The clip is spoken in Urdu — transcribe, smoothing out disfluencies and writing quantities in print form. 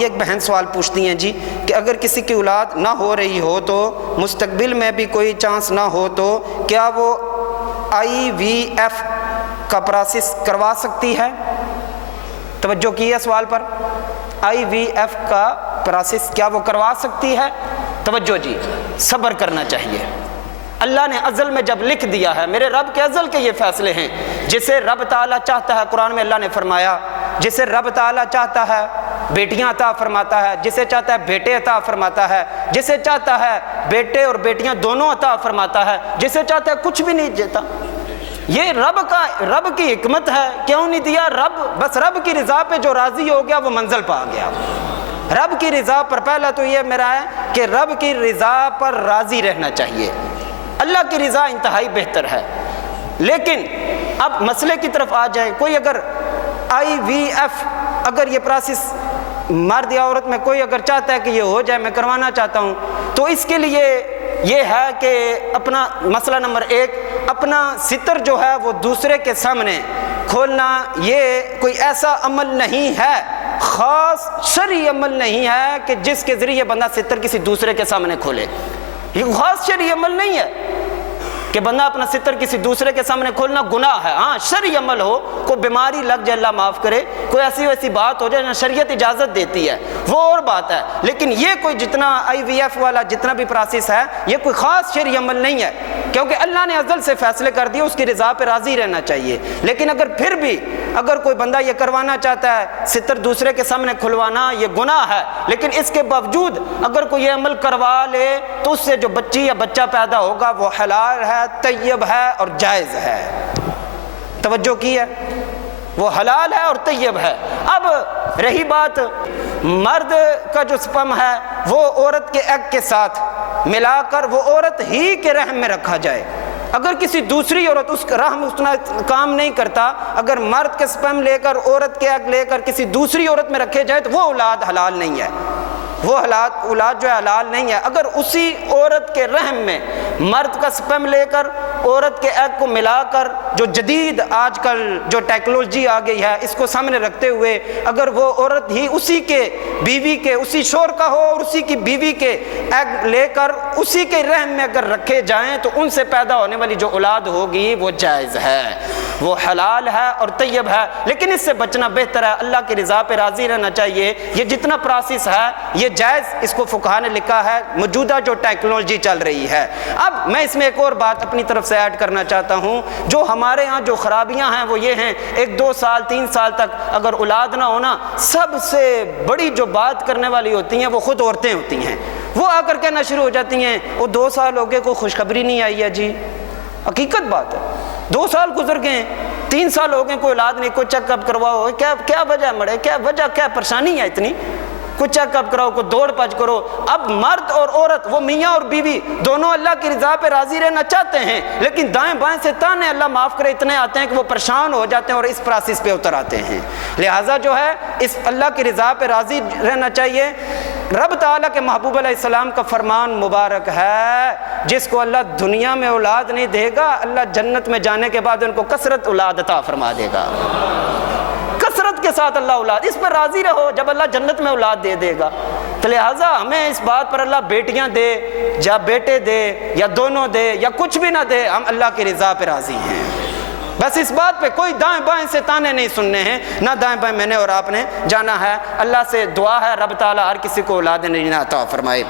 یہ ایک بہن سوال پوچھتی ہیں جی کہ اگر کسی کی اولاد نہ ہو رہی ہو تو مستقبل میں بھی کوئی چانس نہ ہو تو کیا وہ IVF کا پروسیس کروا سکتی ہے؟ توجہ کی ہے سوال پر۔ IVF کا پروسیس کیا وہ کروا سکتی ہے؟ توجہ جی، صبر کرنا چاہیے۔ اللہ نے ازل میں جب لکھ دیا ہے، میرے رب کے ازل کے یہ فیصلے ہیں، جسے رب تعالیٰ چاہتا ہے، قرآن میں اللہ نے فرمایا جسے رب تعالیٰ چاہتا ہے بیٹیاں عطا فرماتا ہے، جسے چاہتا ہے بیٹے عطا فرماتا ہے، جسے چاہتا ہے بیٹے اور بیٹیاں دونوں عطا فرماتا ہے، جسے چاہتا ہے کچھ بھی نہیں دیتا۔ یہ رب کی حکمت ہے۔ کیوں نہیں دیا؟ بس رب کی رضا پہ جو راضی ہو گیا وہ منزل پا گیا۔ رب کی رضا پر پہلا تو یہ میرا ہے کہ رب کی رضا پر راضی رہنا چاہیے۔ اللہ کی رضا انتہائی بہتر ہے۔ لیکن اب مسئلے کی طرف آ جائے، کوئی اگر IVF اگر یہ پروسیس مرد یا عورت میں کوئی اگر چاہتا ہے کہ یہ ہو جائے، میں کروانا چاہتا ہوں، تو اس کے لیے یہ ہے کہ اپنا مسئلہ نمبر 1، اپنا ستر جو ہے وہ دوسرے کے سامنے کھولنا، یہ کوئی ایسا عمل نہیں ہے، خاص شرعی عمل نہیں ہے کہ جس کے ذریعے بندہ ستر کسی دوسرے کے سامنے کھولے۔ یہ خاص شرعی عمل نہیں ہے کہ بندہ اپنا ستر کسی دوسرے کے سامنے کھولنا گناہ ہے۔ ہاں شرعی عمل ہو، کوئی بیماری لگ جائے اللہ معاف کرے، کوئی ایسی ویسی بات ہو جائے نہ شریعت اجازت دیتی ہے، وہ اور بات ہے۔ لیکن یہ کوئی جتنا IVF والا جتنا بھی پروسیس ہے، یہ کوئی خاص شرعی عمل نہیں ہے، کیونکہ اللہ نے ازل سے فیصلے کر دیے، اس کی رضا پہ راضی رہنا چاہیے۔ لیکن اگر پھر بھی اگر کوئی بندہ یہ کروانا چاہتا ہے، ستر دوسرے کے سامنے کھلوانا، یہ گناہ ہے، لیکن اس کے باوجود اگر کوئی یہ عمل کروا لے تو اس سے جو بچی یا بچہ پیدا ہوگا وہ حلال ہے، طیب ہے اور جائز ہے۔ توجہ کی ہے؟ وہ حلال ہے اور طیب ہے۔ اب رہی بات مرد کا جو سپرم ہے وہ عورت کے ایگ کے ساتھ ملا کر وہ عورت ہی کے رحم میں رکھا جائے، اگر کسی دوسری عورت اس کا رحم اتنا کام نہیں کرتا، اگر مرد کے سپرم لے کر عورت کے ایگ لے کر کسی دوسری عورت میں رکھے جائے تو وہ اولاد حلال نہیں ہے، وہ اولاد جو ہے حلال نہیں ہے۔ اگر اسی عورت کے رحم میں مرد کا سپرم لے کر عورت کے ایگ کو ملا کر، جو جدید آج کل جو ٹیکنالوجی آ گئی ہے اس کو سامنے رکھتے ہوئے، اگر وہ عورت ہی اسی کے بیوی کے اسی شوہر کا ہو اور اسی کی بیوی کے ایگ لے کر اسی کے رحم میں اگر رکھے جائیں تو ان سے پیدا ہونے والی جو اولاد ہوگی وہ جائز ہے، وہ حلال ہے اور طیب ہے۔ لیکن اس سے بچنا بہتر ہے، اللہ کی رضا پہ راضی رہنا چاہیے۔ یہ جتنا پروسیس ہے یہ جائز، اس کو فقہاء نے لکھا ہے، موجودہ جو ٹیکنالوجی چل رہی ہے۔ اب میں اس میں ایک اور بات اپنی طرف سے ایڈ کرنا چاہتا ہوں، جو ہمارے ہاں جو خرابیاں ہیں وہ یہ ہیں، 1 2 سال 3 سال تک اگر اولاد نہ ہونا، سب سے بڑی جو بات کرنے والی ہوتی ہیں وہ خود عورتیں ہوتی ہیں۔ وہ آ کر کہنا شروع ہو جاتی ہیں وہ 2 سال ہو گئے کوئی خوشخبری نہیں آئی ہے جی۔ حقیقت بات ہے، 2 سال گزر گئے، 3 ساس ہو گئے کوئی اولاد نہیں، کوئی چیک اپ کرواؤ، کیا وجہ مڑے، کیا وجہ، کیا پریشانی ہے اتنی، کوئی چیک اپ کراؤ، کوئی دوڑ پچ کرو۔ اب مرد اور عورت وہ میاں اور بیوی دونوں اللہ کی رضا پہ راضی رہنا چاہتے ہیں، لیکن دائیں بائیں سے تانے اللہ معاف کرے اتنے آتے ہیں کہ وہ پریشان ہو جاتے ہیں اور اس پروسیس پہ اتر آتے ہیں۔ لہٰذا جو ہے اس اللہ کی رضا پہ راضی رہنا چاہیے۔ رب تعالیٰ کے محبوب علیہ السلام کا فرمان مبارک ہے، جس کو اللہ دنیا میں اولاد نہیں دے گا، اللہ جنت میں جانے کے بعد ان کو کثرت اولاد عطا فرما دے گا، کثرت کے ساتھ اللہ اولاد۔ اس پر راضی رہو جب اللہ جنت میں اولاد دے گا۔ تو لہٰذا ہمیں اس بات پر اللہ بیٹیاں دے یا بیٹے دے یا دونوں دے یا کچھ بھی نہ دے، ہم اللہ کی رضا پہ راضی ہیں۔ بس اس بات پہ کوئی دائیں بائیں سے تانے نہیں سننے ہیں، نہ دائیں بائیں میں نے اور آپ نے جانا ہے۔ اللہ سے دعا ہے رب تعالیٰ ہر کسی کو اولاد نعمت عطا فرمائے۔